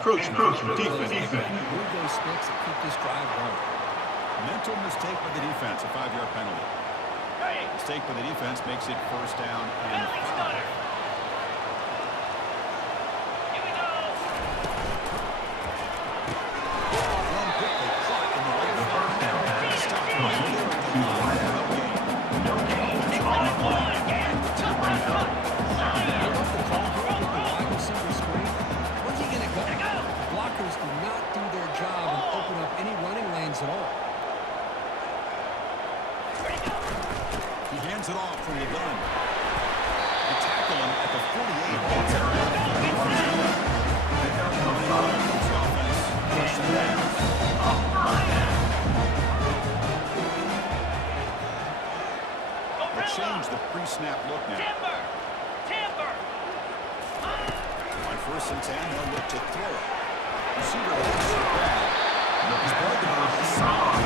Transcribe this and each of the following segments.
Encroachment. Defense. Move those sticks and keep this drive going. Mental mistake by the defense, a 5-yard penalty. Mistake by the defense makes it first down and 5. At all. He hands it off from the gun. They tackle him at the 48. They'll change the pre-snap look now. On 1st and 10, they'll look to throw it. Receiver looks bad. He's brought the ball solid.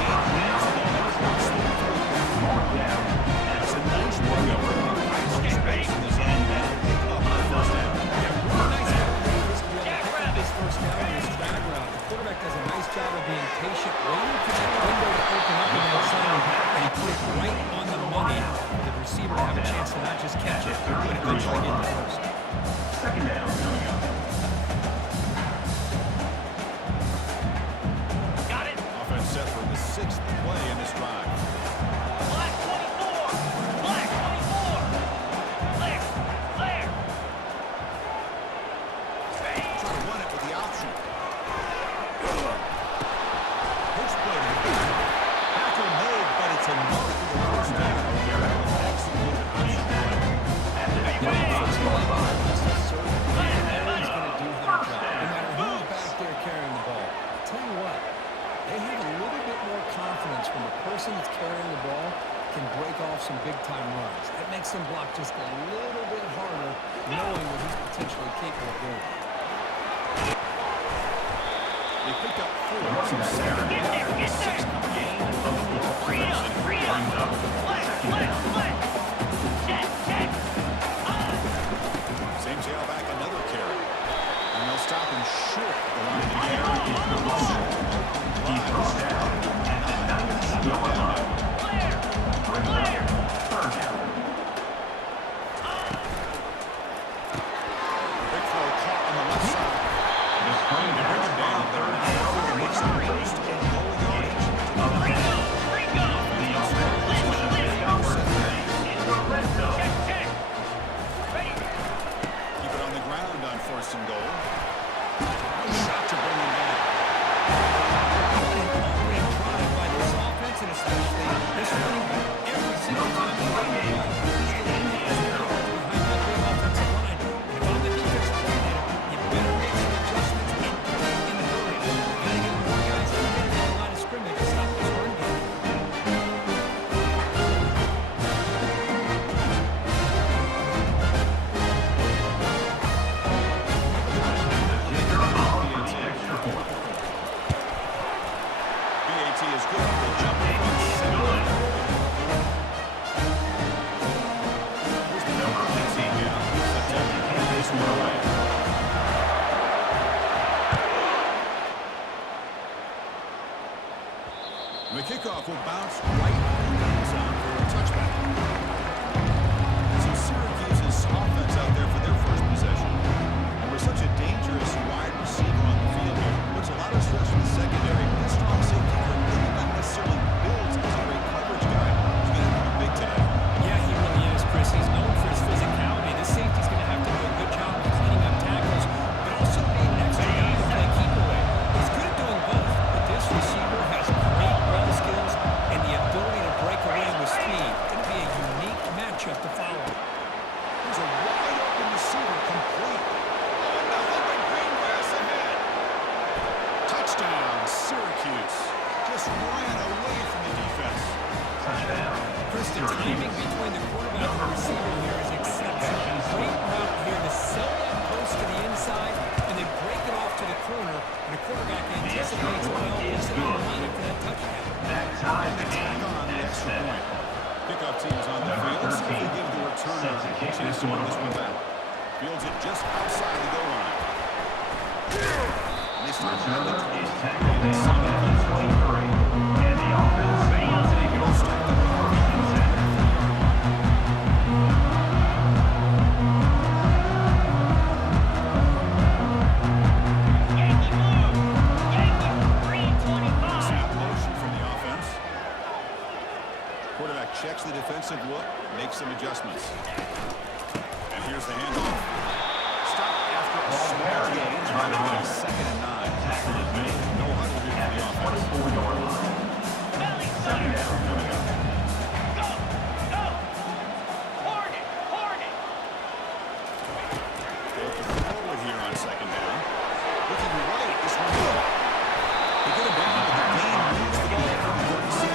It's a nice one over. Nice space in his end and pick up the first down. Yeah, really nice coverage to be able to pick up this first down on his drag route. The quarterback does a nice job of being patient, waiting for that window to open up in that zone, and he put it right on the money for the receiver to have a chance to not just catch it, but eventually get the first. Second down coming up. Set for the 6th play in this drive. Black 24! Black 24! Clear! Clear! Try to run it with the option. Pitch play to the back. Tackle made, but it's enough for the first down. Executed option play. Everyone's going to do their job, no matter who's back there carrying the ball. I'll tell you what. They have a little bit more confidence when the person that's carrying the ball can break off some big-time runs. That makes them block just a little bit harder, knowing what he's potentially capable of doing. They pick up 4. Some second Get there! Get there! Free up! Free up! Flat! Flat! Flat! Check! Check! Same tailback, another carry. And they'll stop him short of the line of the game. The kickoff will bounce right on the end zone for a touchback. So Syracuse's offense out there for their first possession. And with such a dangerous wide receiver on the field here, puts a lot of stress on the secondary. This strong safety could really not necessarily build as a great coverage guy. He's going to have to be big today. Yeah, he really is, Chris. He's known for his physicality. This safety's going to have to do a good job of cleaning up tackles, but also being an extra guy to play keep away. He's good at doing both, but this receiver has great ball skills and the ability to break away with speed. It's going to be a unique matchup to follow. There's a wide open receiver complete. Oh, nothing but green grass ahead. Touchdown, Syracuse. Just ran away from the defense. Touchdown. Chris, the timing between the quarterback and the receiver here is exceptional. Great route here to sell that post to the inside and then break it off to the corner. And the quarterback anticipates well, puts it on the line for that touchdown. Attack on the extra point. Kickoff team's on the field. Let's see if they give the returner a chance to win this one back. Fields it just outside the goal line. Return is tackled down at the 23. And the offense will take it over from center. Yankee move! Yankee 325! Snap motion from the offense. Quarterback checks the defensive look, makes some adjustments. And here's the handoff. Stop after a small gain. Second and 9. Tackle is made No huddle here at for the the offense. 24-yard line. Belly Second center! down coming up. Go! Go! Hornet! Hornet! Built the forward here on second down. Looking right, this one good. They get him down, but the gain moves the ball from 36.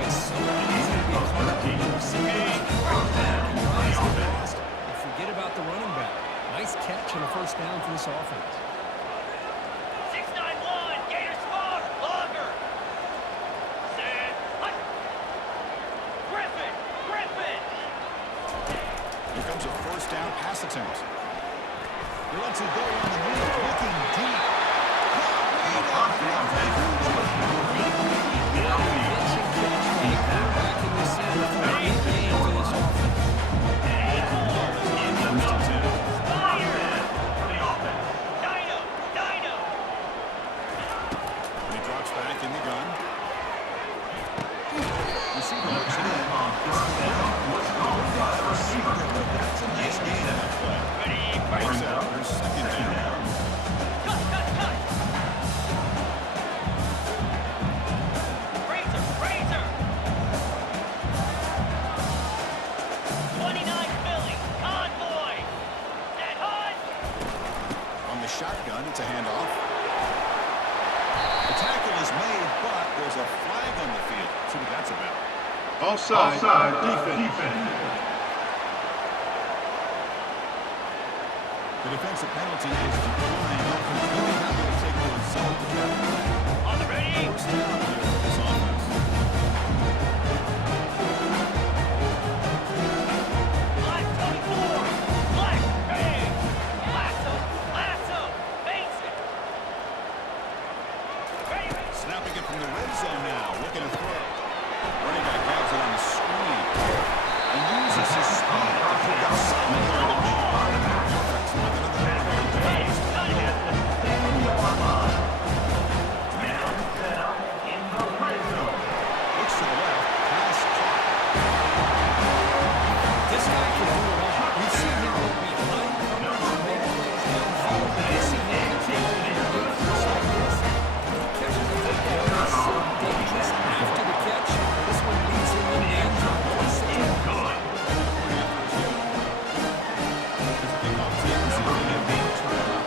It's so easy to be caught up in the receivers. Rise to fast. And forget about the running back. Nice catch and a first down for this offense. 691! Gator spot! Longer! Set! Hut! Griffin! Griffin! Here comes a first down pass attempt. He lets it go on the move, looking deep. Caught way Pitch and catch by the quarterback and receiver for a big gain for this offense. Dino! Dino! And he drops back in the gun. Receiver looks it in. That's a nice gain in that play. Ready? Breaks out. There's second down. Cut! Cut! Cut! Razor! Razor! 29 Philly! Convoy! Dead Hunt! On the shotgun, it's a handoff. The tackle is made, but there's a flag on the field. See what that's about. Offside. Defense. The defensive penalty is declined. Offense really happy to take the result of that play. On the ready? First down here for this offense. Black 24! Black! Bang! Lasso! Lasso! Mason! Ready? Snapping it from the red zone now. Looking to throw. Running back grabs it on the screen. And uses his speed to pick up solid yardage. Offense looking at the looks to the left. Pass caught. This guy can do it all. We've seen him go behind coverage and make plays downfield. We've seen him control underneath just like this. He catches the football. He's so dangerous after the catch. This one leads him in the end zone. Plus the touchdown. His kickoff team is in the big turnout.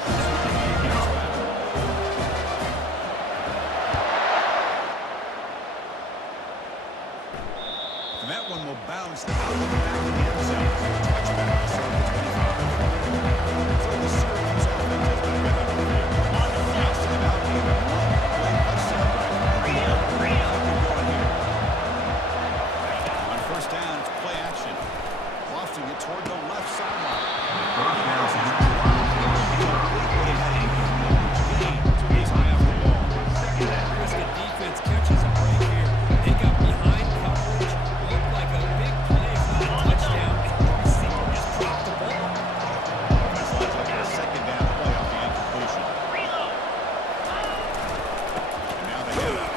And that one will bounce out of the back of the end zone. Touchback inside the 25. So the Syracuse offense has been good on the field. Now send out a long-play touchdown drive. Going here. On first down, it's play action. Lofting it toward the left sideline. To his eye off the ball. Chris, the defense catches a break here. They got behind coverage. Looked like a big play for the touchdown. And the receiver just dropped the ball. This lines up for a second down play off the incompletion. Reload! And now they get up.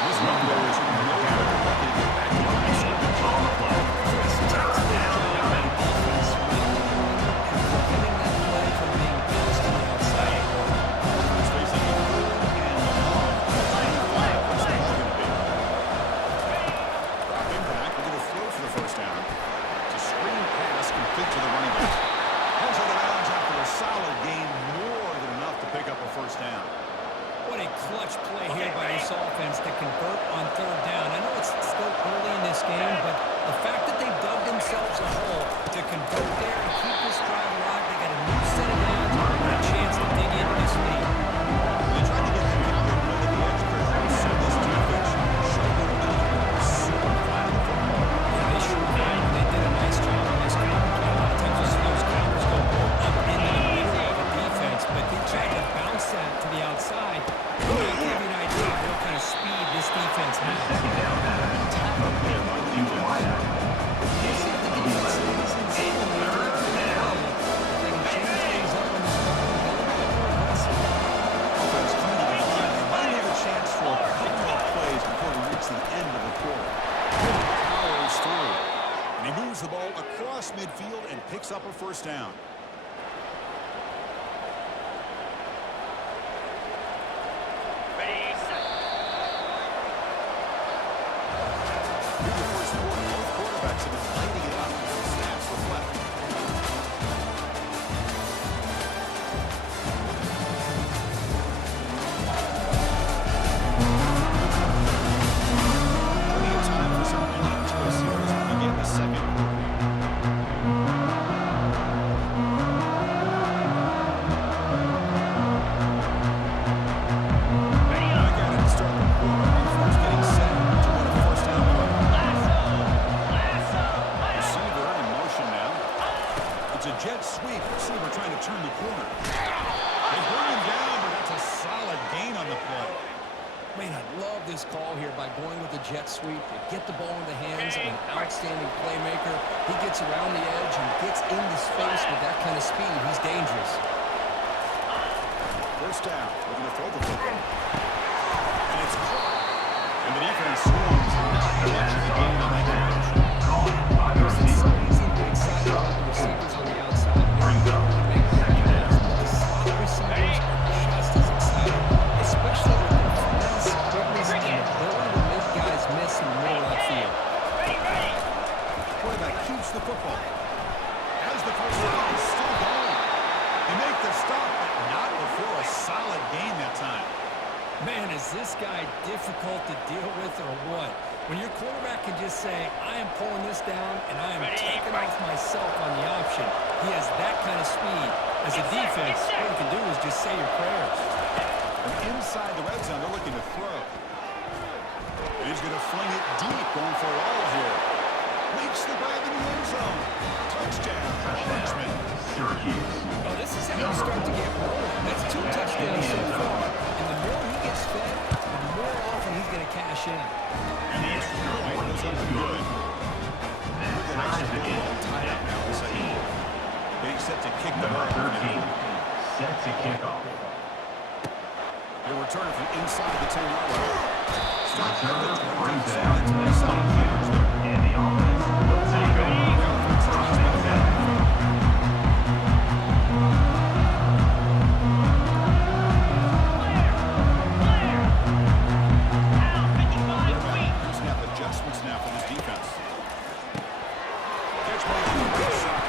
This one goes nowhere. Lucky to get back to the line of scrimmage. Chris takes a good job by the defense. Reading the runner and preventing that play from being bounced to the outside. It's facing a third and long. What's the ball going to be? Dropping back. We're going to throw for the first down. It's a screen pass complete to the running back. Pulls out of bounds after a solid gain, more than enough to pick up a first down. What a clutch play here by this offense to convert on third down. I know it's still early in this game, but the fact that they've dug themselves a hole to convert there and keep this drive alive, they got a new set of downs and a chance to dig into this lead. They tried to get the counter play to the edge curve, so this defense showed what about it. Super flat football. Yeah, they sure did. They did a nice job on this counter play. A lot of times you see those counters go up into the middle of a defense, but they tried to bounce picks up a first down. Ready, set. Through the first quarter, both quarterbacks have been lighting it up as the stats reflect. Plenty of time for some point twists here as we begin the second quarter. Back at it to start the quarter. Offense getting set to run a first down play. Receiver in motion now. It's a jet sweep. Receiver trying to turn the corner. They bring him down, but that's a solid gain on the play. Man, I love this call here by going with the jet sweep to get the ball in the hands of an outstanding playmaker. He gets around the edge and gets into space with that kind of speed. He's dangerous. First down. Looking to throw the football. And it's caught. And the defense swarms. Not much of a gain on that conversion. There's some reason to get excited about the receivers on the outside. Brings up second down. The slot receivers are just as exciting, especially with their finesse, quickness, and ability to make guys miss in the middle of that field. Quarterback keeps the football. As the first down is still going. They make the stop, but not before a solid gain that time. Man, is this guy difficult to deal with or what? When your quarterback can just say, I am pulling this down and I am taking off myself on the option. He has that kind of speed. As a defense, all you can do is just say your prayers. From inside the red zone, they're looking to throw. And he's going to fling it deep, going for it all here. Makes the grab in the end zone. Touchdown, Richmond. Syracuse. Oh, this is how you start to get rolling. That's 2 touchdowns so far. And the more he gets fed, the more often he's going to cash in. And the extra point goes up and good. The next one all tied up now. The second. Getting set to kick the ball. 13. Set to kick off. They're returning from inside the 10-yard line. Starts at the Returner brings it 20. out to the Solid coverage there. And the offense will take over. The offense tries back down. Using up adjustments now for this defense. Catch made on the right side.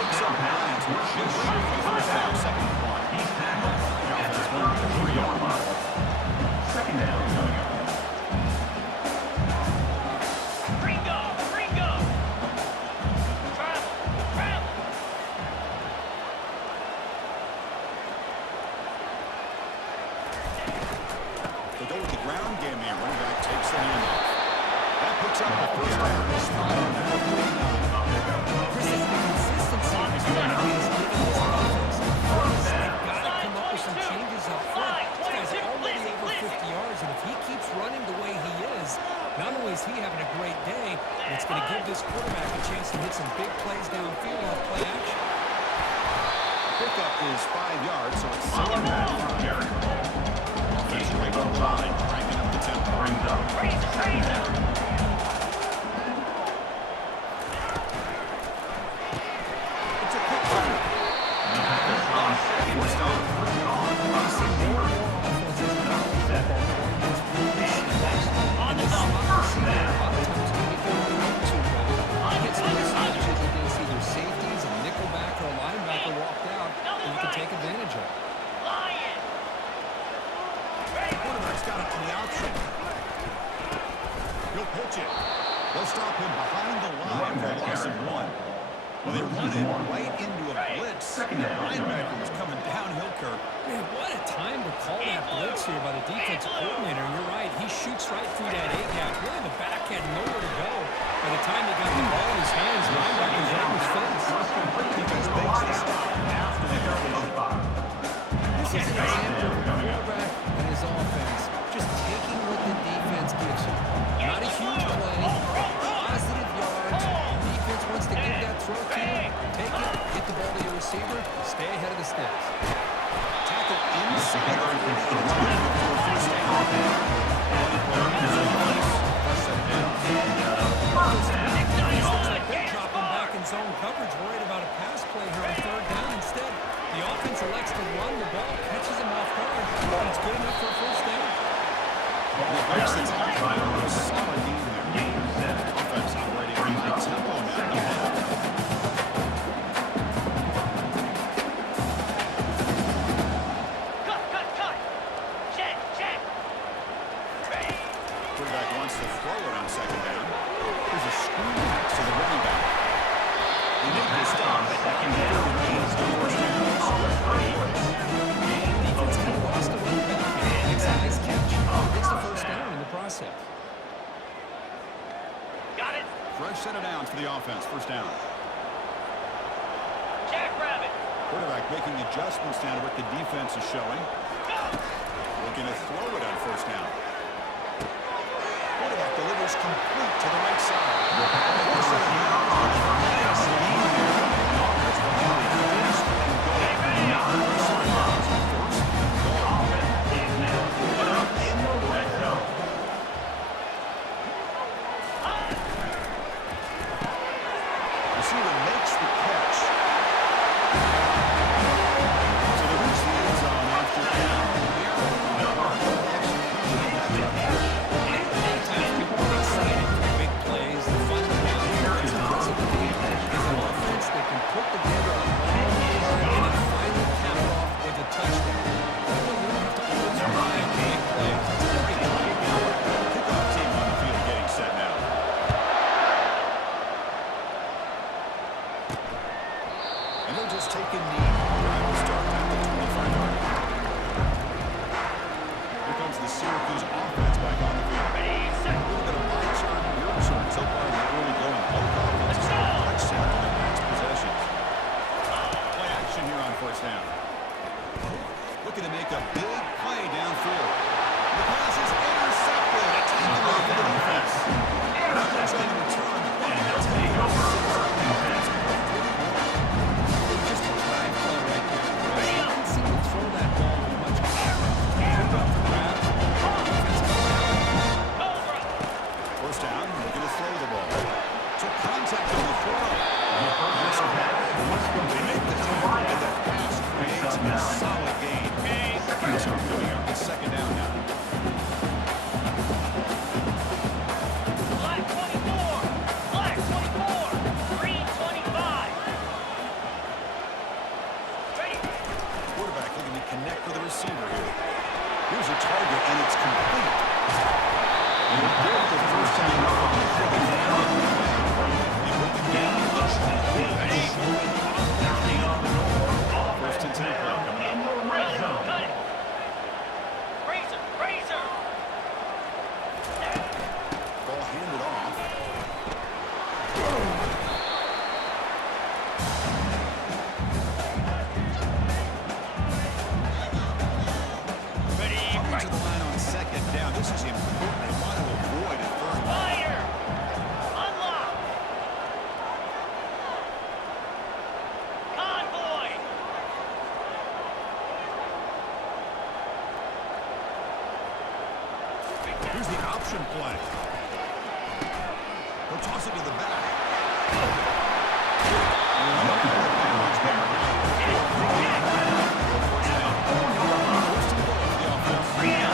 Picks up 9 to just shoot the first down, second and 1. He's tackled. The At offense the going to 3-yard line. Second down coming up. They go with the ground game here. Running back takes the handoff. That picks up the first down. Spot on at 39. Chris, it's the consistency of his strategy is giving this offense. First, they've got to come up with some changes up front. This guy's already over 50 yards, and if he keeps running the way he is, not only is he having a great day, but it's going to give this quarterback a chance to hit some big plays downfield off play action. Pickup is 5 yards, so it's Second 2nd down and for 5. Jericho. Offense right on the line, cranking up the tempo. Brings up second down. It's a quick run. Defense on second First down. We see more and more offenses in college football. And this slot receiver, a lot of times, can be going into gets mismatches against either safeties, a nickelback, or a linebacker walked out, and you can take advantage of it. Quarterback's got it on the option. He'll pitch it. They'll stop him behind the line for a loss of 1. Well, they run it right into a blitz. Second The down. linebacker was coming downhill, Kirk. Man, what a time to call that blitz here by the defensive coordinator. You're right. He shoots right through that A-gap. Really, the back had nowhere to go. By the time he got the ball in his hands, the linebacker's right in his face. He just makes the stop after the coverage. This is an example of a quarterback and his offense just taking what the defense gives you. Not a huge play, but positive yards. Defense wants to give that throw to you. Take it, get the ball to your receiver, stay ahead of the sticks. Tackle inside the 40. It's good for a first down. Looks like they're dropping back in zone coverage, worried elects to run the ball, catches him off guard, and it's good enough for a first down. And it breaks the tackle. A solid game there. Offense operating at a high tempo now. Cut. Check. Ready. Quarterback wants to throw it on second down. Here's a screen pass to the running back. He made the stop. Second down. First down. Defense kind of lost the running back here. Makes a nice catch. Gets the first down in the process. Got it. Fresh set of downs for the offense. First down. Jackrabbit. Quarterback making adjustments down to what the defense is showing. Looking to throw it on first down. Quarterback delivers complete to the right side. Receiver makes the catch. So they reach the end zone after down. Many times people get excited for big plays, the fun around here. It's impressive to me. It's an offense that can put together a long run and then finally cap it off with a touchdown. That way you don't have to always rely on big plays. It's a great play. Kickoff team on the field getting set now. And they'll just take a knee. Drive will start at the 25-yard line. Here comes the Syracuse offense back on the field. Ready, set. A little bit of march on Yorkshire so far in the early going. Both offenses have a touchdown in their last possessions. Play action here on first down. Looking to make a big play downfield. The pass is intercepted. A takeaway for the defense. It's going to return. Just a drive play right there. He didn't seem to throw that ball with much effort. Picked up the grab. Defense comes down. Cobra. First down, looking to throw the ball. Took contact on the throw. They make the tackle, and that pass creates a solid gain. Coming up, it's second down now. Black 24. Black 24. Green 25. Ready. Quarterback looking to connect with the receiver here. Here's a target, and it's complete. And it broke the first time out. They put the game on the First and 10 play coming up. Cut it. Razor. Ball handed off. Ready. Coming to the line on second down. This is important. They want to avoid a third. Fire. Unlock. Convoy. Here's the option play. He'll toss it to the back. First and goal for the offense. Flex.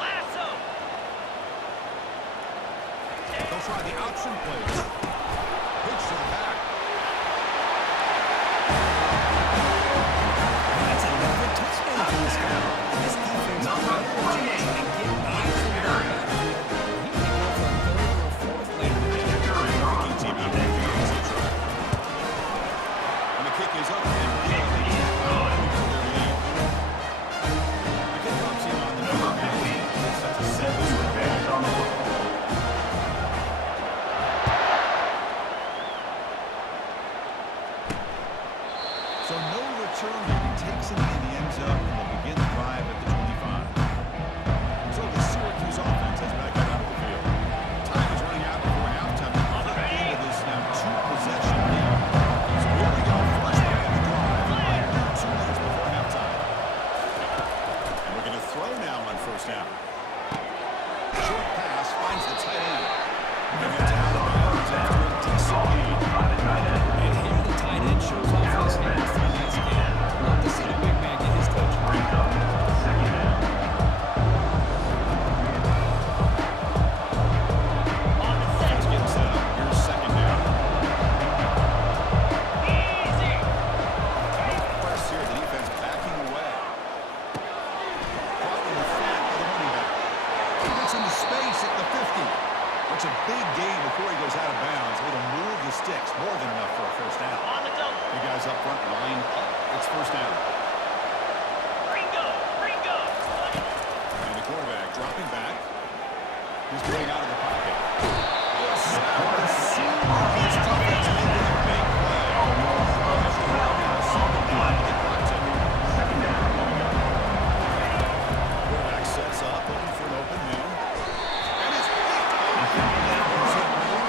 Lasso. They'll try the option play. Pitch to the back. That's another touchdown for this guy. This defense got a chance to get eyes in the backfield. He may go for a third or a fourth later today. Kicking team out there to use it. And the kick is up and good. They can't go into their lead. The kickoff team on the field now. It's set to set this one. And it's out of bounds after a decent lead. And here the tight end shows off his hands through this game. Love to see the big man get his touch. Brings up second down. It's getting set up. Here's second down. Press here, the defense backing away. Caught in the flat by the running back. He gets into space at the 50. That's a big gain before he goes out of bounds. It'll move the sticks more than enough for a first down. On the double. The guys up front lined up. It's first down. Ringo. And the quarterback dropping back. He's pulling out of the pocket. The senior gets defense making a big play. Second down. Quarterback sets up, looking for an open man. And it's picked off. Well,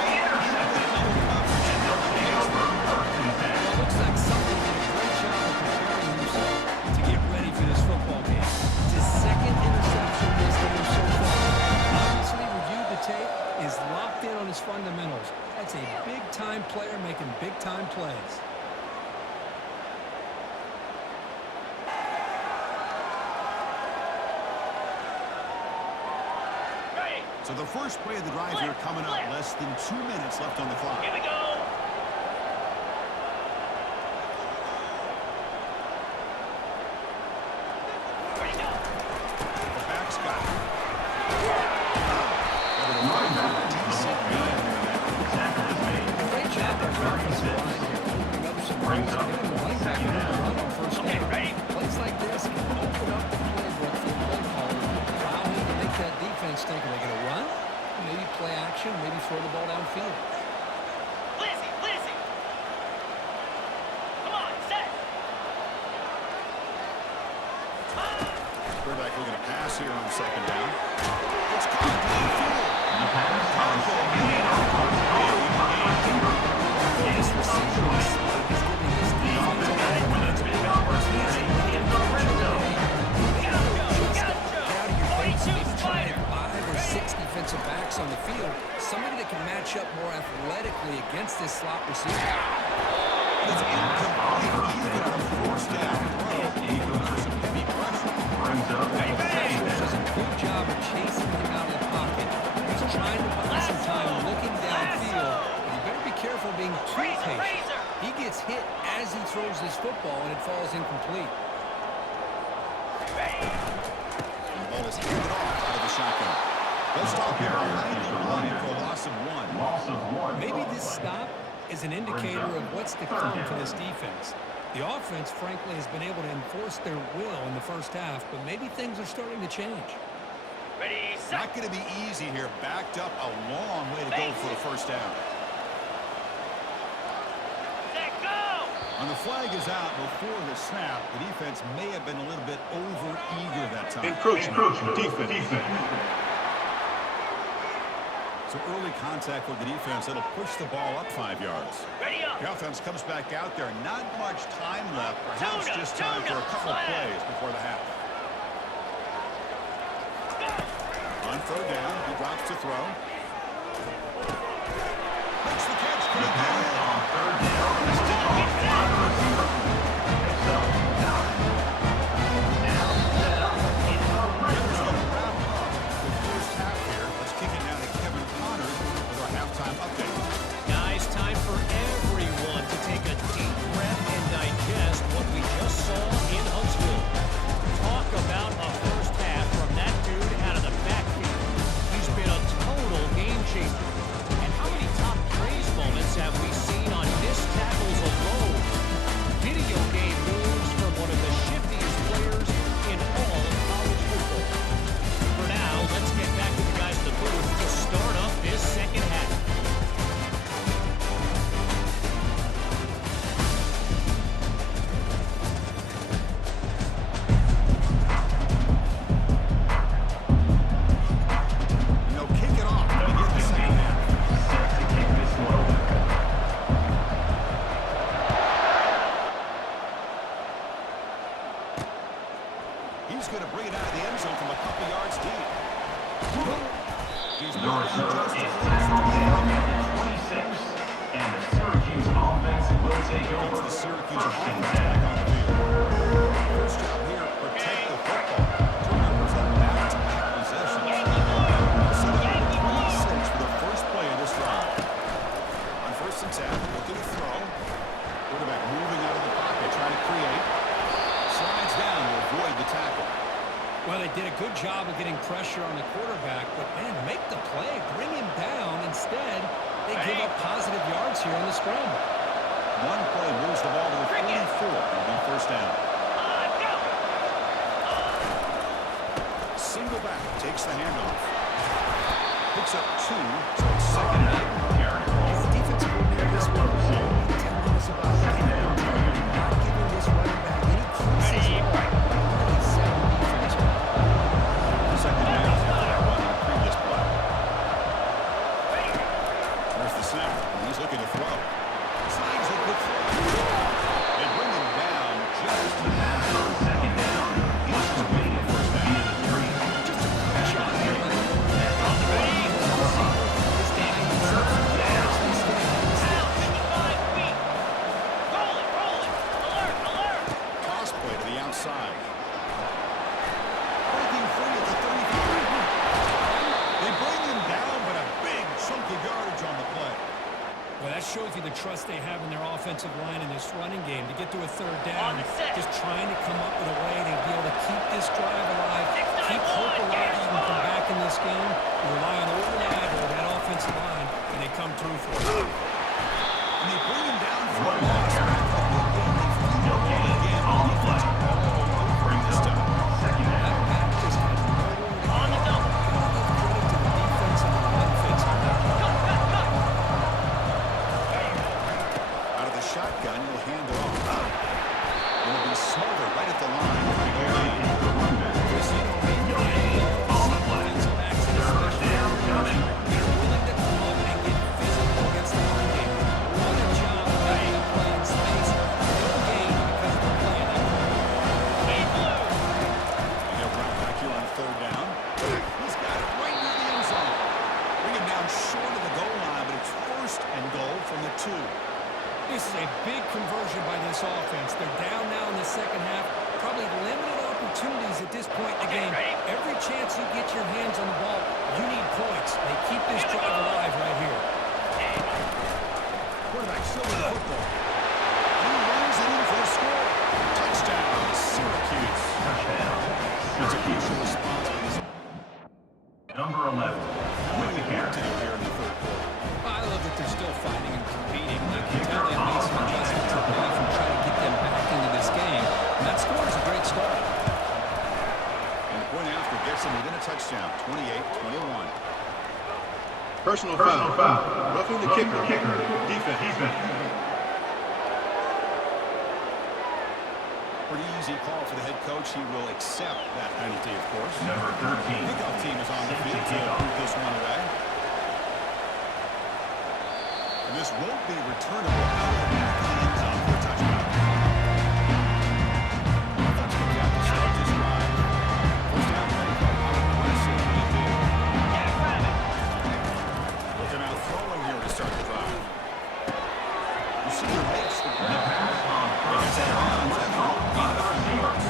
looks like somebody did a great job of preparing himself to get ready for this football game. It's his second interception this game so far. Obviously, reviewed the tape, is locked in on his fundamentals. That's a big-time player making big-time plays. Ready. So the first play of the drive here coming up. Less than 2 minutes left on the clock. Here we go. Ready, go. The back's got it. Over the fight for a decent gain. Great job by the offensive line here, opening up some holes and getting the running back on the run on first Okay, down. ready? Plays like this can open up the playbook for the play caller, allow him to make that defense think, are they going to run? Maybe play action, maybe throw the ball downfield. Lizzie. Come on, set. Quarterback looking to pass here on second down. It's caught downfield. This receiver in the slot is giving this defense a lot of confidence. He has a man coverage today. You got to adjust that out of your base and maybe try to have 5 or 6 defensive backs on the field. Somebody that can match up more athletically against this slot receiver. It's incomplete. Even on a fourth down throw, he goes under some heavy pressure. Brings up Parsons does a good job of chasing him out of the pocket. He's trying to buy some time looking downfield. But you better be careful being too patient. He gets hit as he throws this football and it falls incomplete. The ball is handed off out of the shotgun. They'll stop here behind the line for a loss of 1. Loss of 1. Maybe this stop is an indicator of what's to come for this defense. The offense, frankly, has been able to enforce their will in the first half, but maybe things are starting to change. Ready, set. Not going to be easy here. Backed up a long way to go for a first down. Set, go. And the flag is out before the snap. The defense may have been a little bit over-eager that time. Encroachment. Defense. So early contact with the defense. It'll push the ball up 5 yards. Ready up. The offense comes back out there. Not much time left. Perhaps Tune up, just time for a couple flag. plays before the half. On third down, he drops to throw. Makes the catch. Put it down. On third down. Wide receiver. Picks up. Down. Now set up in the red We're zone. going to wrap up the first half here. Let's kick it down to Kevin Connors with our halftime update. Guys, time for everyone to take a deep breath and digest what we just saw in Huntsville. Talk about a first half from that dude out of the backfield. He's been a total game changer. And how many top praise moments have we seen on missed tackles alone? Video game moves from one of the shiftiest players in all of college football. For now, let's get back to the guys in the booth to start up this second half. gets the Syracuse offense back on the field. First job here, protect the football. Turnovers on back-to-back possessions. They'll set up number 26 for the first play of this drive. On 1st and 10, looking to throw. Quarterback moving out of the pocket, trying to create. Slides down to avoid the tackle. Well, they did a good job of getting pressure on the quarterback, but, man, make the play, bring him down. Instead, they give up positive yards here on the scramble. One play moves the ball to the 44. It'll be first down. Single back, takes the handoff. Picks up 2, so it's second down. As the defensive coordinator this one, telling us about not giving this running back any creases at all. Really sound defense. Second down after that run on the previous play. There's the snap, and he's looking to throw. Slides a good throw. They bring him down just to Second down. He's just waiting for first down. Just a quick shot here. This guy himself, they stay on the step. 55 feet. Rolling, rolling. Alert, alert. Toss play to the outside. Breaking free at the 35. They bring him down, but a big chunk of yardage on the play. Well, that shows you the trust they have in their offensive line in this running game to get to a third down. On the set. Just trying to come up with a way to be able to keep this drive alive, keep hope alive that you can come back in this game. You rely on the reliable that offensive line, and they come through for it. And they bring him down for a loss. No gain on the play. Bring this down. Second That down. back just had nowhere to go. On the double. Gotta give credit to the defense and the run fits on that play. Cut, cut, cut. Out of the shotgun, he'll hand it off. It'll be Smolder right at the line for the lead. Defensive backs in the special teams, they're willing to come up and get physical against the run game. What a job of making a play in space. No gain because they're playing that way. In blue. And they'll drop back here on 3rd down. He's got it right near the end zone. Bring him down short of the goal line, but it's 1st and goal from the 2. This is a big conversion by this offense. They're down now in the second half. Probably limited opportunities at this point in the game. Every chance you get your hands on the ball, you need points. They keep this drive alive right here. Quarterback still with the football. He runs it in for the score. Touchdown, Syracuse. Touchdown. It's a crucial response for this. Number 11. With the carry. To do here in the 3rd quarter. I love that they're still fighting and competing. You can tell they've made some adjustments in life and try to get them back into this game. And that score is a great start. And the point after gets him within a touchdown, 28-21. Personal foul. Roughing the kicker. Defense. Pretty easy call for the head coach. He will accept that penalty, of course. Number 13. Kickoff team is on the field to move this one away. And this won't be returnable out of the back of the end zone for a touchdown. Offense comes out to start this drive. First down ready for how aggressive will it be? Yeah, grab it. Looking out throwing here to start the drive. Receiver makes the grab. He gets out of bounds after a gain of 3 yards.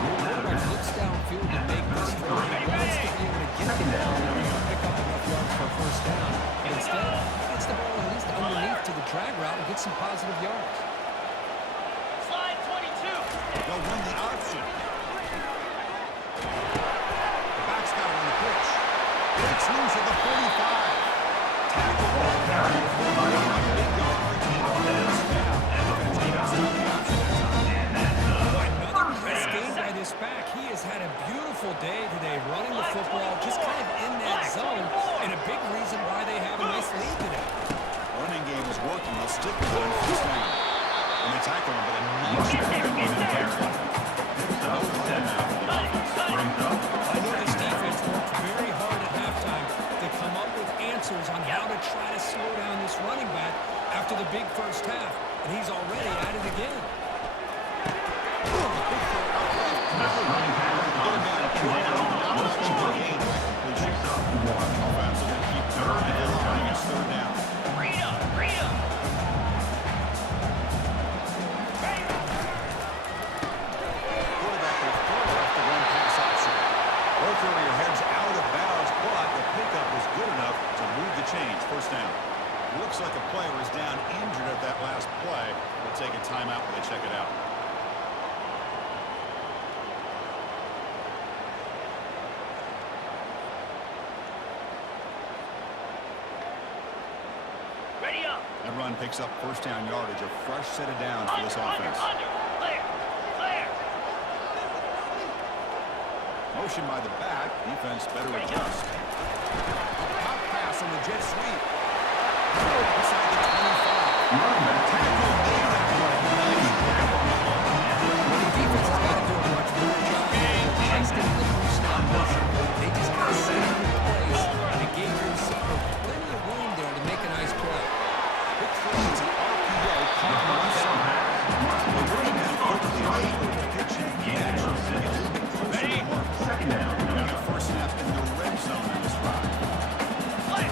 Quarterback looks downfield to make this throw. He wants to be able to get the ball and pick up enough yards for a first down. But instead, he gets the ball at least underneath to the drag route and get some positive yards. Slide 22. They'll run the option. The back's got it on the pitch. It's loose at the 45. Tackle. Big yards and first down. Defense gets out the option that time. Another nice game by this back. He has had a beautiful day today running the football, just kind of in that zone, and a big reason why they have a nice lead today. Running game is working. They'll stick with it on first down. And they tackle him, but a nice carry on the carry. No run now for the offense. I know this defense worked very hard at halftime to come up with answers on how to try to slow down this running back after the big first half, and he's already at it again. It's first down. Looks like a player is down injured at that last play. We'll take a timeout when they check it out. Ready up. That run picks up first down yardage, a fresh set of downs for this offense. Clear. Clear. Motion by the back. Defense better adjust. Hot pass on the jet sweep. Inside the 25. Tackle there. Nice grab on the ball. The defense has got to do a much better job of adjusting the first-down motion. They just got to set it in place and gave their receiver plenty of room there to make a nice play. Big throw is an RPO caught on the side. The running back quickly able to pitch and catch. Get a little bit closer to work. Second down. Now the first snap in the red zone in this drive. Play.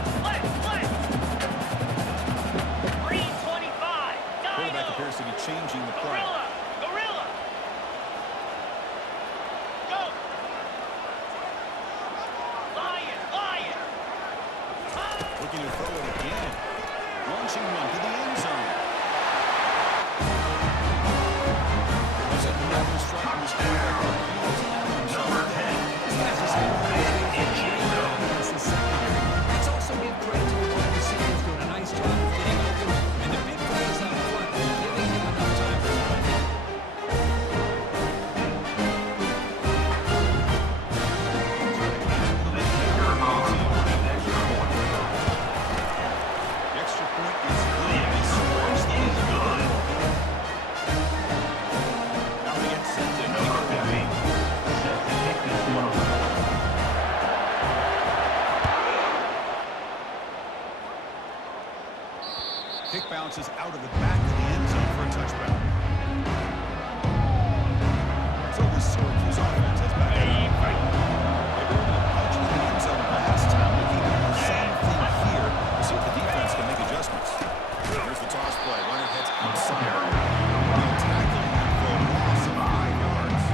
Green 25. Quarterback Dino. appears to be changing the play. Gorilla. Go. Lion. Looking to throw it again. Launching one to the end zone. There's another strike from this quarterback. Number 10. This guy's just had a great game against the secondary. Let's also give credit to the wide receivers doing a nice job of getting open, and the big guys out front giving him enough time to throw. The extra point is good. They squares things good. Now they get set to kick it away. Set to kick this one away. Kick bounces out of the back of the end zone for a touchback. So the Syracuse offense has back it up. They were able to punch in the end zone last time. Looking at the same thing here to see if the defense can make adjustments. There's the toss play. Runner heads outside. They'll tackle him for a loss of 5 yards.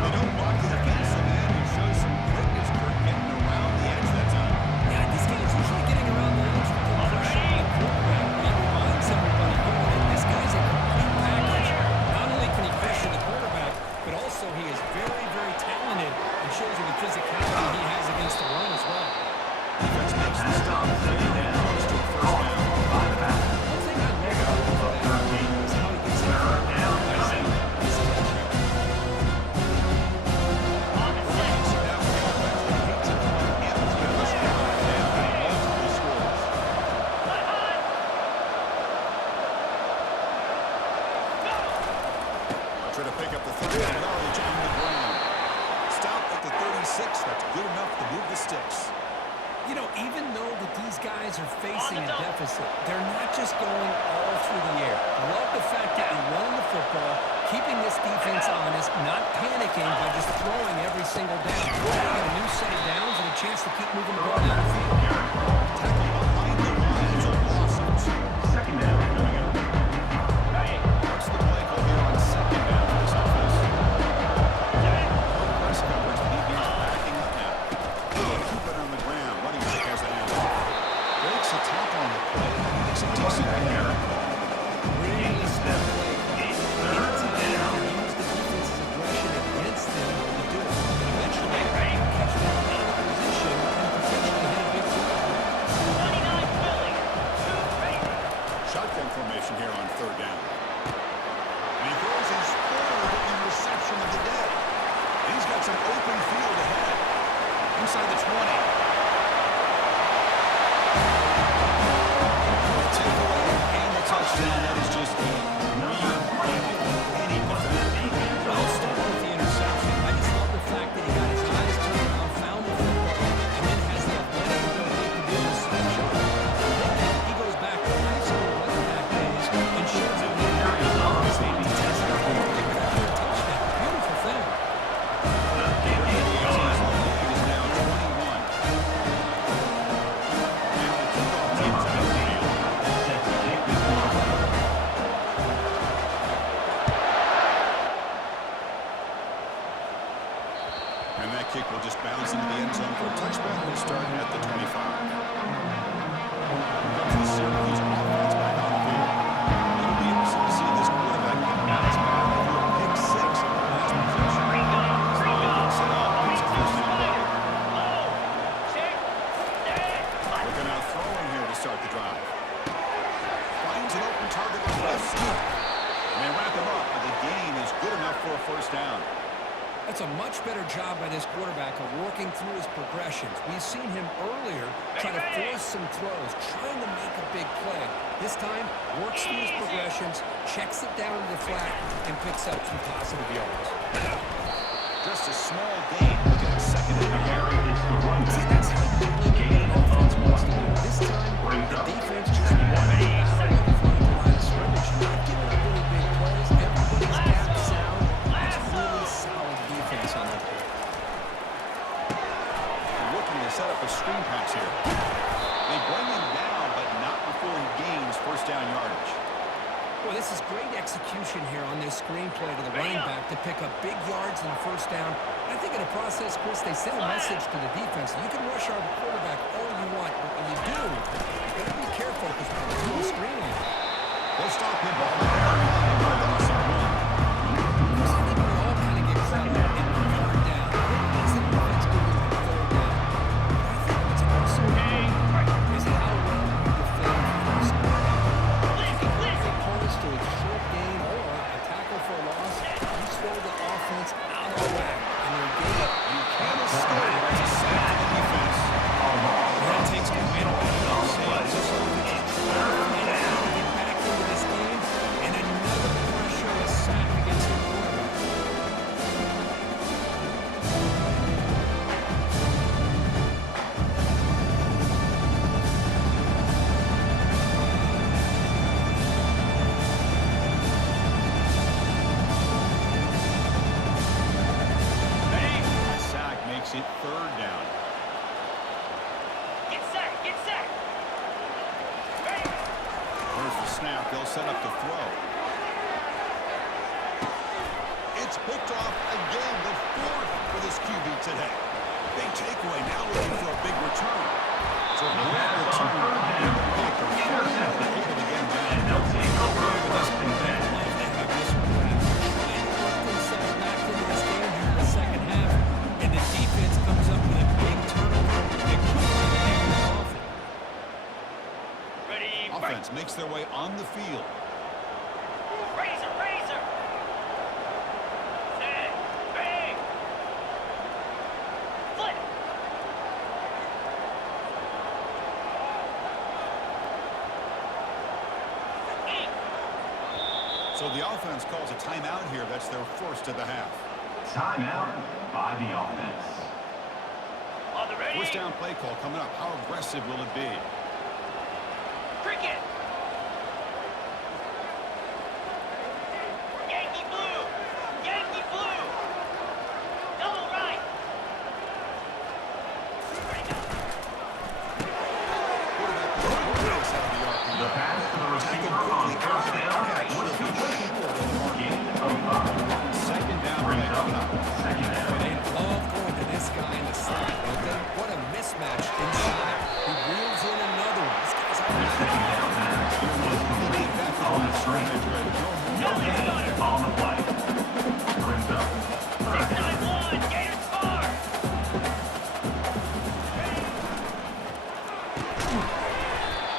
They don't block the defensive end and show some quickness for getting around the edge that time. Yeah, this guy's usually getting around the edge with the pressure on the quarterback. He reminds everybody here that this guy's a complete package. Not only can he pressure the quarterback, but also he is very, very talented and shows you the physicality he has against the run as well. Defense makes the stop. Comes to a first down. One thing I love about that is how he gets in front of the guys. He's touching. So now for the offense, they hate to able to push the ball down multiple scores. They'll try to pick up the 3 yardage on the ground. Stop at the 36. That's good enough to move the sticks. You know, even though that these guys are facing a deficit, they're not just going all through the air. Love the fact that you're running the football, keeping this defense honest, not panicking by just throwing every single down. They get a new set of downs and a chance to keep moving the ball down the field. Tackle behind the line is a loss of 2. Second down coming up. What's the play call here on second down for this offense? Press coverage. The DB's backing up now. Keep it on the ground. Running back has the handoff. Breaks a tackle on the play. Makes a decent play. Really step play. Anytime you can use the defense's aggression against them, you do it. And eventually, you can catch them out of position and potentially hit a big play. 29 Philly. 2 Raiders. Shotgun formation here on third down. And he throws his third interception of the day. He's got some open field ahead. Inside the 20. The takeaway and the touchdown. That is just a dream for any defender. Well, let's start with the interception. I just love the fact that he got his eyes turned around, found the football, and then has the athletic ability to do this switch. Then he goes back to high school running back days and shows him the area of to test it. Touchdown. Beautiful thing. It is now 21. drive. Finds an open target on the left side. And they wrap him up, but the gain is good enough for a first down. That's a much better job by this quarterback of working through his progressions. We've seen him earlier try to force some throws, trying to make a big play. This time, works through his progressions, checks it down to the flat, and picks up some positive yards. Just a small gain. Looking at second and Carry nine. is the run See, back. that's how you look at an offense wants to do. This time, the defense just won the battle up front of the line of scrimmage. Not giving up any big plays. Everybody's gap sound. It's really solid defense on that play. Looking to set up a screen pass here. They bring him down, but not before he gains first down yardage. Boy, this is great execution here on this screen play to the running back to pick up big yards in the first down. I think in the process, Chris, they send a message to the defense. You can rush our quarterback all you want, but when you do, you got to be careful because we're going to do a screen on it. They'll stop him behind the line for the loss of one. Chris, I think we all kind of get caught up in the third down. What is the defense doing on third down? But I think what's also important is how well you defend first down. Opponents to a short gain or a tackle for a loss, you throw the offense out of whack, and they're getting You can't escape as a sack to the defense. that takes command of the offense. Get back into this game, and another pressure, a sack against the quarterback. That sack makes it third down. Get set, get set. Ready. There's the snap. They'll set up the throw. It's picked off again, the fourth for this QB today. Big takeaway, now looking for a big return. So a great return. Pick or short, able to get him down. And they'll take over first and 10. Work themselves back into this game here in the second half, and the defense comes up with a big turnover. They put it in the nail in the coffin. Ready, fight. Offense makes their way on the field. Razor, razor. Set, bang. Flip. Eat. So the offense calls a timeout here. That's their first of the half. Timeout by the offense. On the ready. First down play call coming up. How aggressive will it be? Cricket. Yankee blue. Yankee blue. Double right. Ready now. Quarterback out of the RPO. The pass to the receiver on first down was complete. Gain of 5. Second down play Brings coming up up. second down. They love going to this guy in the slot, don't they? What a mismatch inside. He reels in another one. This guy's The always second down pass was complete on the screen. No gain on the play. Brings up third down. 691. Gators score.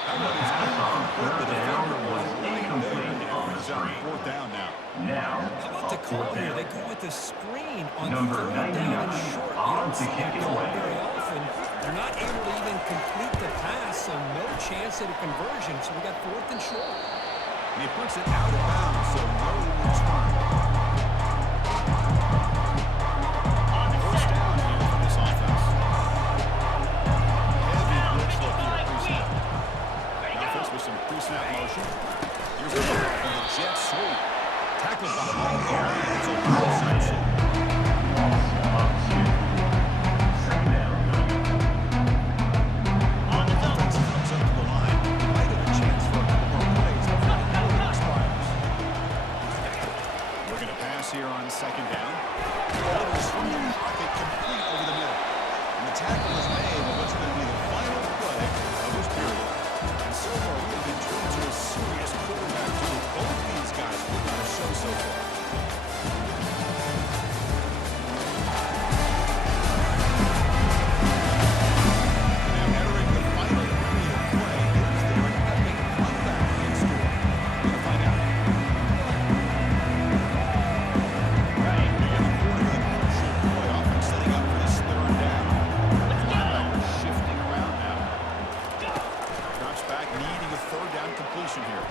That one is incomplete. The defender was right there. On the He's on screen. fourth down now. Now, How about the call here? They go with the screen on Number third down and 99 short. You on don't to see kick that it call away. very often. They're not able to even complete the pass, so no chance at a conversion. So we got fourth and short. And he puts it out of bounds, so no return. On the First set. down here for this offense. Heavy blitz look here, 55 pre-snap. Ready, Now go. first with some pre-snap motion. Here's the look for the jet sweep. Tackled behind the line. It's a reception. loss of 2. Second down. On the double. Offense comes up to the line. Might have a chance for a couple more plays before the quarter expires. We're going to pass here on second down. Delivers from the pocket complete over the middle. And the tackle is made on what's going to be the final play of this period. And so far, we have been treated to a serious quarterback to both these guys put on a show so far. a third down completion here.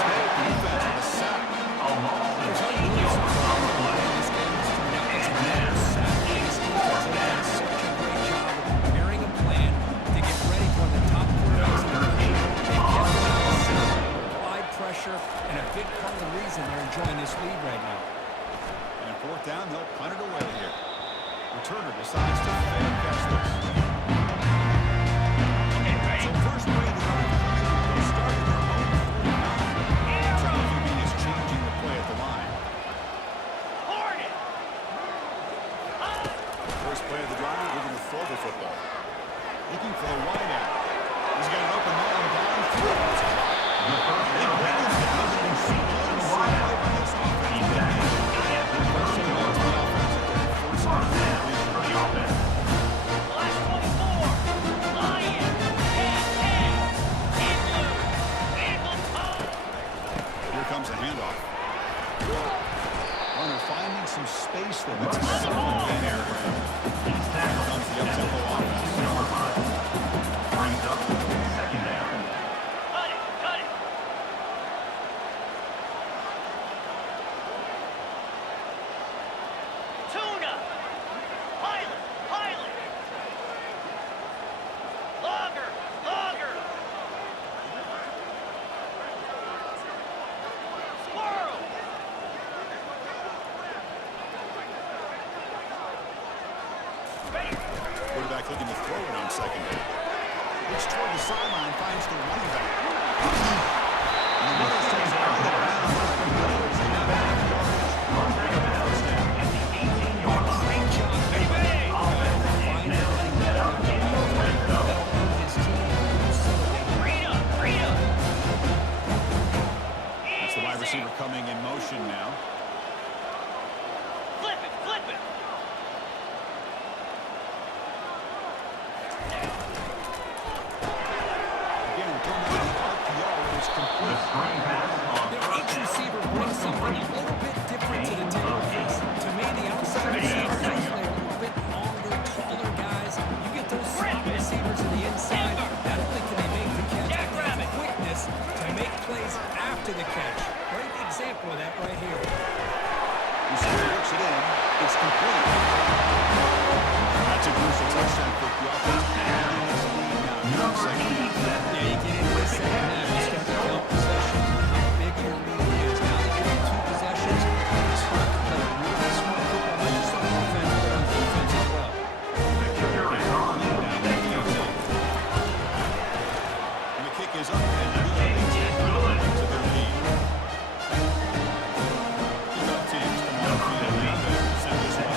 State defense with a sack. There's no really surprise in this game. It's another sack. This defense has done such a great job of preparing a plan to get ready for the top quarterbacks in the country. They've kept them out of sync, applied pressure, and a big part of the reason they're enjoying this lead right now. And fourth down, they'll punt it away here. Returner decides to fair catch this. So first play of the drive, they start at their own 49. Trying to be is changing the play at the line. First play of the drive, we're going to throw the football. Looking for the wide out. He's got an open man down through. They bring him down and see one side by this offense. First and goal to the offense at their first completion. Here comes a handoff. Runner finding some space there. That's a solid banner. Here comes the up-tempo offense. Brings up second down. Cut it. Tuna. Pilot. Logger. Squirrel. Quarterback looking to throw it on second down. Looks toward the sideline, finds the running back. And the runner stays out of bounds. First down. Great job, baby. Find the running back. That'll earn his team Rita. That's the wide receiver coming in motion now. Flip it. Again, throwing out the RPO is complete. Each receiver brings something a little bit different to the table. To me, the outside receivers are usually a little bit longer, taller guys. You get those slot receivers in the inside. Not only can they make the catch, but they have the quickness to make plays after the catch. Great example of that right here. Receiver works it in. It's complete. That's a crucial touchdown for the offense. Now, second down. Yeah, you get into the second half, you start to count possessions and how big your lead is. Now that you have two possessions, you start to play really smart football, not just on offense, but on defense as well. And the kick is up and good. To their lead. Kickoff teams come on the field now to send this one.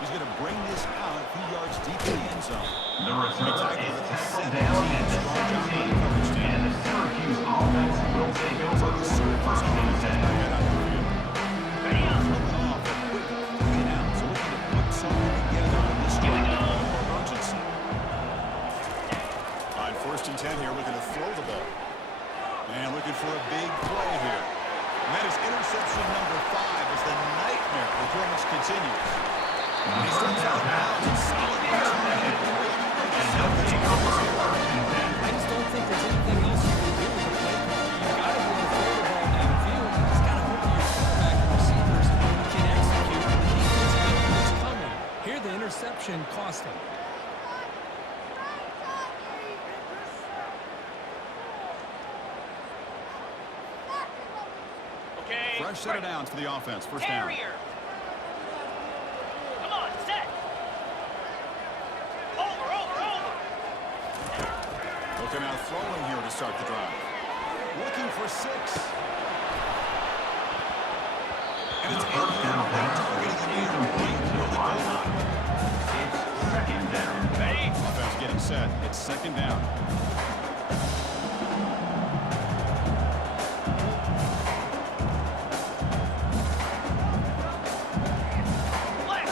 He's going to bring this out a few yards deep in the end zone. The return is second down and 17, and the Syracuse offense will take over The Syracuse offense has bring it out of the field. Coming off a quick 3 downs, looking to put something together in this game of emergency. On 1st and 10 here, looking to throw the ball. And looking for a big play here. And that is interception number 5 as the nightmare performance continues. And he steps out of bounds and solid return. I just don't think there's anything else you can do as a play caller. You've got to be able to throw the ball downfield. You just got to hope your quarterback and receivers can execute. The defense knows what's coming. Here, the interception cost him. Okay. Fresh set of downs for the offense. First down. Carrier. Come on, set. Over. Looking out throwing here to start the drive. Looking for 6. And it's incomplete. Targeting the lead near the goal line. It's second down. Ready? Offense getting set. It's second down. Flex.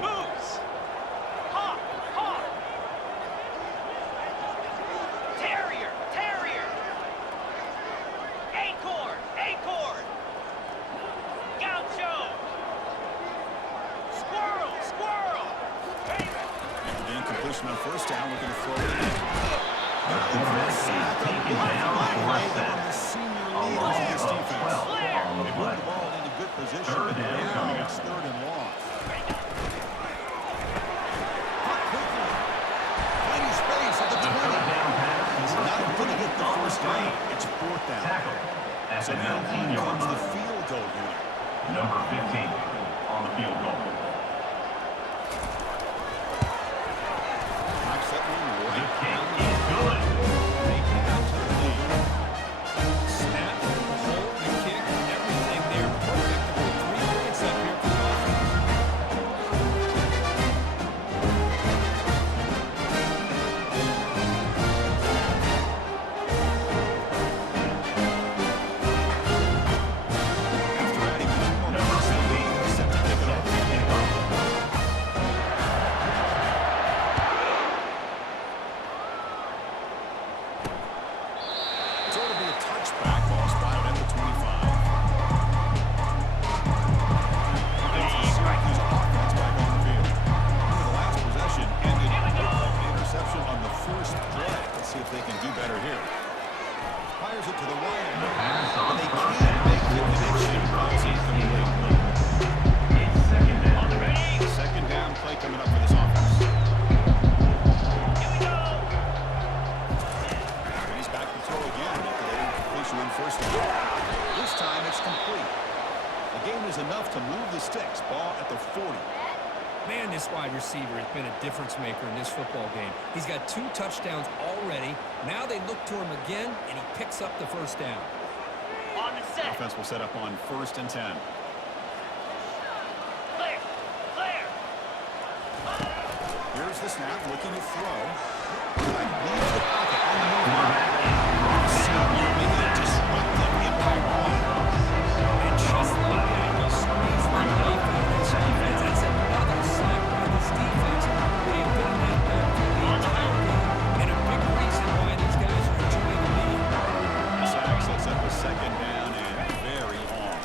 Moves. Hawk. Terrier. Acorn. position on first down, looking to throw it in. Quarterback is taken down for a set. The senior A leaders loss in this of defense. 12 on the They moved play. the ball into good position, Third but down now coming it's up. third and long. Cut quickly. Finding space at the The 20. third down pass He's forces not a going to get the on the first down. screen. It's fourth down. Tackle at So the now 19-yard comes the line. field goal unit. Number 15 on the field goal. Knocks that one The right kick down. is good. They add to the lead. Snap, hold, the kick, everything there perfect to put 3 points up here for the offense. After adding one more Number pass, 15 they're set to kick it off. It's going to be a touchback ball spotted at the 25. That's the Syracuse offense back on the field. The last possession ended with an interception on the first play. Let's see if they can do better here. Fires it to the right. The pass on But they first can't down make the is connection. It's incomplete. incomplete. It's second down. Second down play coming up for this offense. And he's back to throw again after the completion on first down. This time it's complete. The game is enough to move the sticks. Ball at the 40. Man, this wide receiver has been a difference maker in this football game. He's got 2 touchdowns already. Now they look to him again, and he picks up the first down. On the set. Offense will set up on 1st and 10. Clear. Clear. Here's the snap, looking to throw. Leaves the pocket on the move. Quarterback is Making a disruptive impact play. And just like that, he squeezed the knife out of this defense. That's another sack by this defense. They have been in that backfield the entire game, and a big reason why these guys are enjoying the lead. Sack sets up a second down and very long.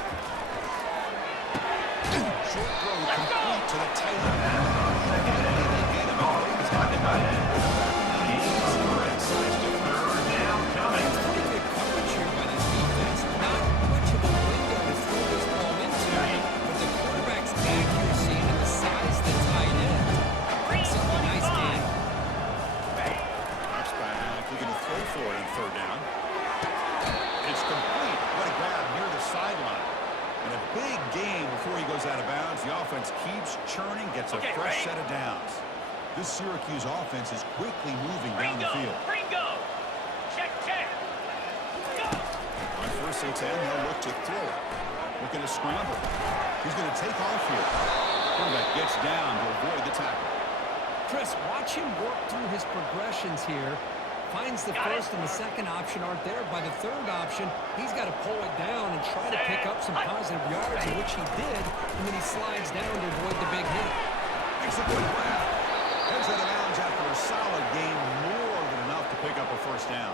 Short throw complete to the tight end. pass on second down. Caught by the tight end. Gain of 3. Third down coming. Pretty good coverage here by this defense. Not much of a window to throw this ball into, but the quarterback's accuracy and the size of the tight end makes it a nice game. Drops back, looking to throw for it on third down. It's complete. What a grab near the sideline. And a big game before he goes out of bounds. The offense keeps churning, gets a fresh set of downs. This Syracuse offense is quickly moving down the field. Ringo. Check, check. Go. On 1st and 10, they'll look to throw it. Looking to scramble. He's going to take off here. Quarterback gets down to avoid the tackle. Chris, watch him work through his progressions here. Finds the first and the second option aren't there. By the third option, he's got to pull it down and try to pick up some positive yards, which he did, and then he slides down to avoid the big hit. Makes a good grab. Heads out of bounds after a solid game, more than enough to pick up a first down.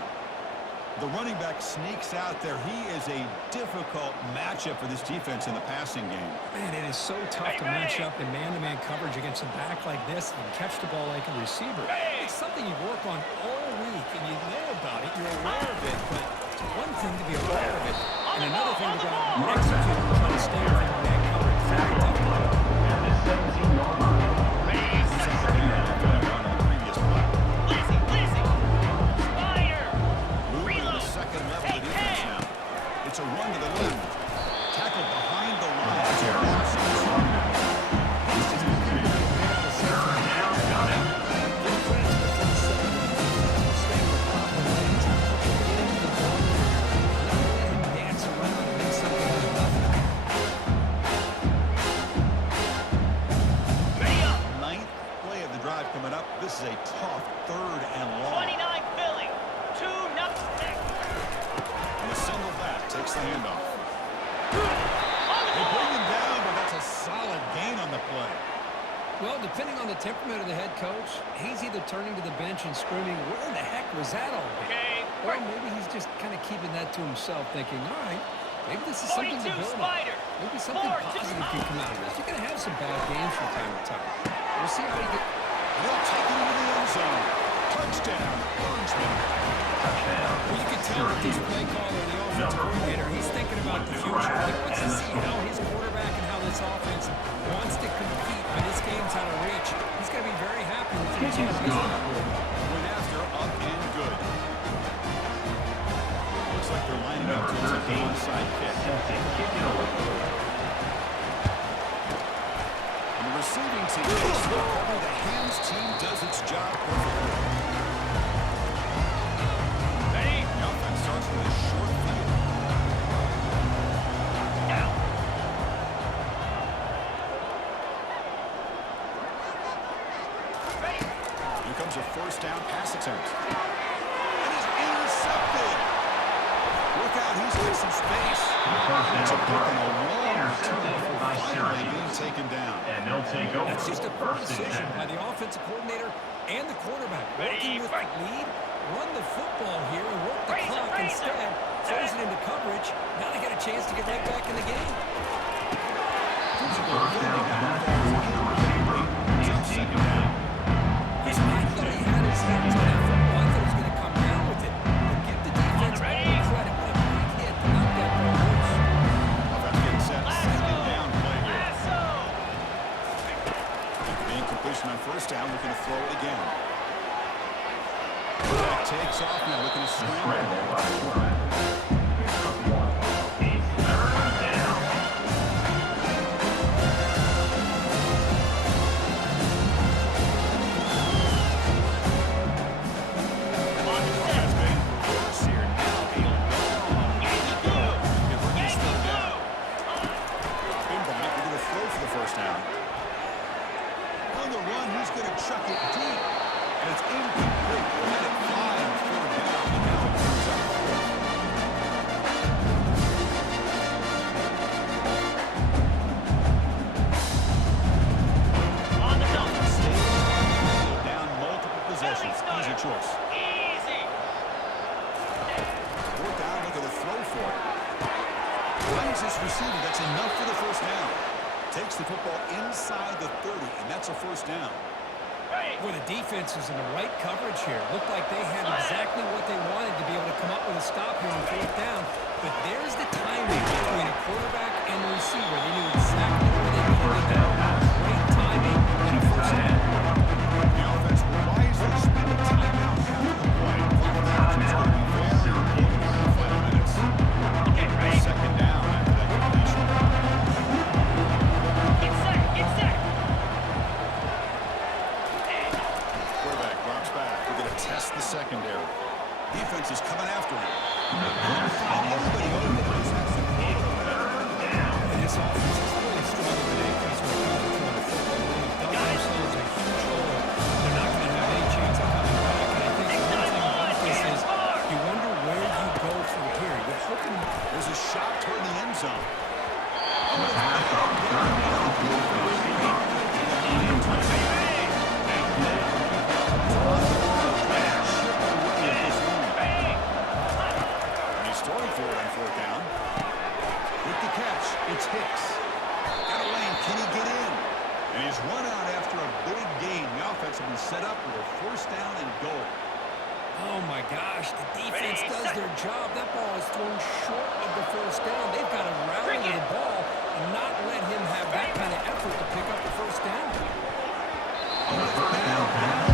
The running back sneaks out there. He is a difficult matchup for this defense in the passing game. Man, it is so tough to match up in man-to-man coverage against a back like this and catch the ball like a receiver. It's something you work on all week, and you know about it, you're aware of it, but it's one thing to be aware of it, and another thing to go out and execute and try to stay within man coverage. Very tough to do. At the 17-yard line. Blizzy, blizzy. Spider. Moving to the second level of the defense now. It's a run to the left. Tackled behind the line. It's a loss. Third down coming. Give credit to the front seven. Staying with proper lanes. Get into the ball. Not let him dance around and make something out of nothing. Ready up. Ninth play of the drive coming up. This is a tough third and long. 29 Philly. 2-0. And the single back takes the handoff. On the They bring ball. him down, but that's a solid gain on the play. Well, depending on the temperament of the head coach, he's either turning to the bench and screaming, where the heck was that all day? Okay. Or maybe he's just kind of keeping that to himself, thinking, all right, maybe this is something to 42 build on. Spider. Maybe something 4-2. positive can come out of this. You're going to have some bad games from time to time. We'll see how he gets. He'll take it into the end zone. Touchdown, Orangeman. Touchdown. Well, you can tell that this play caller, the offensive coordinator, he's thinking about the future. He wants to see how his quarterback and how this offense wants to compete when this game's out of reach. He's going to be very happy with the Kick is result. good. Went after, up and good. Looks like they're lining up to attempt the onside kick. Set to kick it away. And the receiving team makes the recovery. The hands team does its job perfectly. Ready? The offense starts with a short field. Down. Ready? Here comes a first down pass attempt. It is intercepted. Look out, he's got some space. The first It's a down pick and a play. long Intercepted by finally being Syracuse. taken down. And they'll take over. That's just a poor First and decision 10. by the offensive coordinator and the quarterback. Ready, Working with fight. the lead, run the football here and work the Raise it, clock raise it. instead. Throws it into coverage. Now they got a chance to get right back in the game. First down pass towards the receiver is taken down. I thought he had his hands on that football. I thought he was going to come down with it. But give the defense all the credit. What a big hit to knock that ball loose. Offense getting set. Second down play here. Lasso. After the incompletion on first down, looking to throw it again. That takes off now, looking to scramble. Scramble by the quarterback. Picks up one. He's third down. Offense being reversed here. Now a long give this third down. Drop in back. We're going to throw for the first down. On the run, he's going to chuck it deep. And it's incomplete. We'll let it fly on third down. And now it brings up fourth. On the double. Stays down multiple possessions. Easy choice. Easy. Fourth down, look at the throw for it. Finds his receiver. That's enough for the first down. Takes the football inside the 30, and that's a first down. Ready? Boy, the defense was in the right coverage here. Looked like they had exactly what they wanted to be able to come up with a stop here on fourth down. But there's the timing between a quarterback and the receiver. They knew exactly where they needed to go. Great timing and a first down. The offense wisely spent a timeout after the play. It's going to be very important in the final minutes. Okay, ready? Second down after that completion. Get set. Get set. Quarterback drops back. We're going to test the secondary. Defense is coming after him. Everybody open. And this offense is really struggled today because we're coming from the football. They've dug themselves a huge hole. They're not going to have any chance of coming back. And I think the one thing about this is you wonder where you go from here. You're hoping There's a shot toward the end zone. The pass on third down towards the receiver is incomplete. And he's throwing for it on fourth down. With the catch, it's Hicks. Got a lane. Can he get in? And he's run out after a big gain. The offense will be set up with a first down and goal. oh my gosh, the defense does their job. That ball is thrown short of the first down. They've got to rally to the ball and not let him have that kind of effort to pick up the first down. On the first down pass,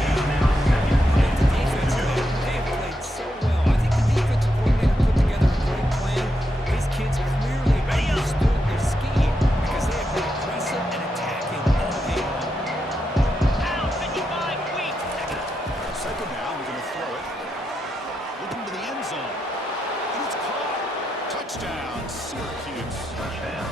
he's now second and The defense, they have played so well. I think the defensive coordinator put together a great plan. His kids clearly understood their scheme because they have been aggressive and attacking all game long. Down 55. Weak. Second down, we're going to throw it. Looking to the end zone. And it's caught. Touchdown, Syracuse. touchdown.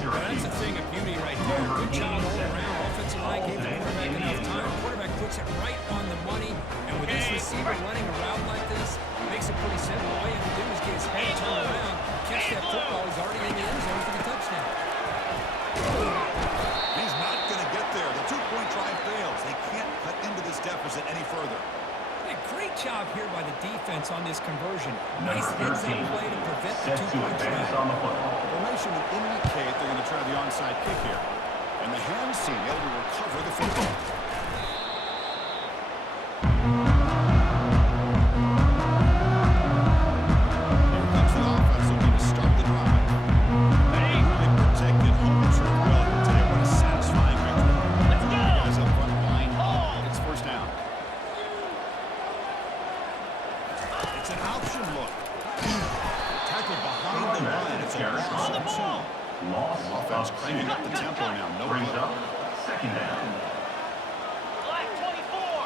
That's a Syracuse. thing of beauty right there. Good job all around. Offensive line gave the quarterback enough time. Quarterback puts it right on the money. And with this receiver running a route like this, makes it pretty simple. All you have to do is get his head turned around, catch that football. He's already in the end zone for the touchdown. He's not going to get there. The two-point try fails. They can't cut into this deficit any further. Hey, great job here by the defense on this conversion. Number Nice heads-up 13 play to prevent the set to two-point advance try. on the football. Formation would indicate they're going to try the onside kick here. And the hands seem able to recover the football. Here comes the offense looking to start the drive. They protected home turf well here today. What a satisfying victory. Let's go. Guys up front line up. It's first down. It's an option look. Tackled behind the line. It's a loss of 2. Loss Offense of cranking 2. up the tempo now. No Brings good. up second down. Black 24.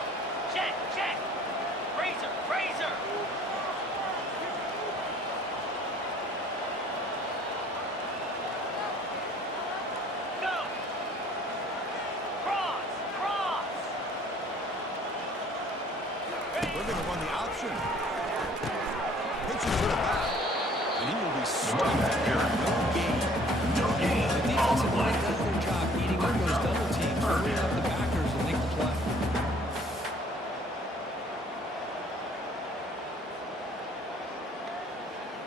Check, check. Razor, razor. Go. Cross, cross. They're going to run the option. Pitches to the back. And he will be stuffed here. No gain. No gain The on the defensive line play. does their job eating up those double teams, freeing up the backers to make the play.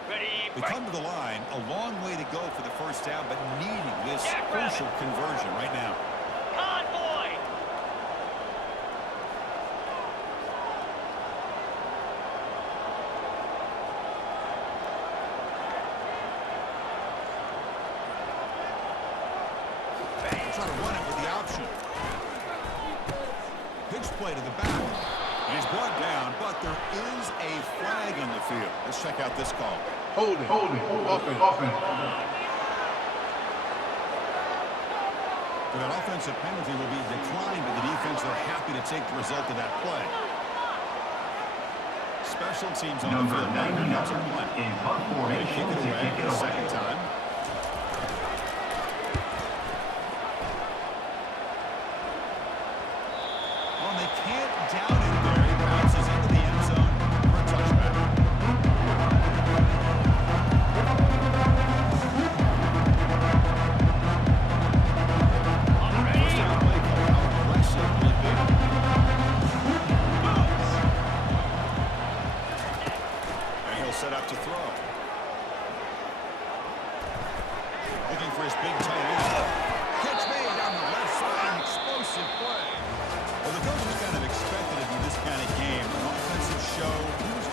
Ready, They break. come to the line, a long way to go for the first down, but needing this Jack crucial conversion right now. Convoy. They try to run it with the option. Pitch play to the back. He's brought down, but there is a flag on the field. Let's check out this call. Holding. Offense. So that offensive penalty will be declined by the defense. They're happy to take the result of that play. Special teams on Number the field. 99 Defensive play. in punt They formation kick it to away kick for it the away. second time. Well, they can't down it there. He bounces into the end zone for a touchback. First down play call. How aggressive will it be? And he'll set up to throw. Looking for his big tight end. Catch made down the left side. An explosive play. Well, the coaches kind of expected it to be this kind of game. An offensive show. He was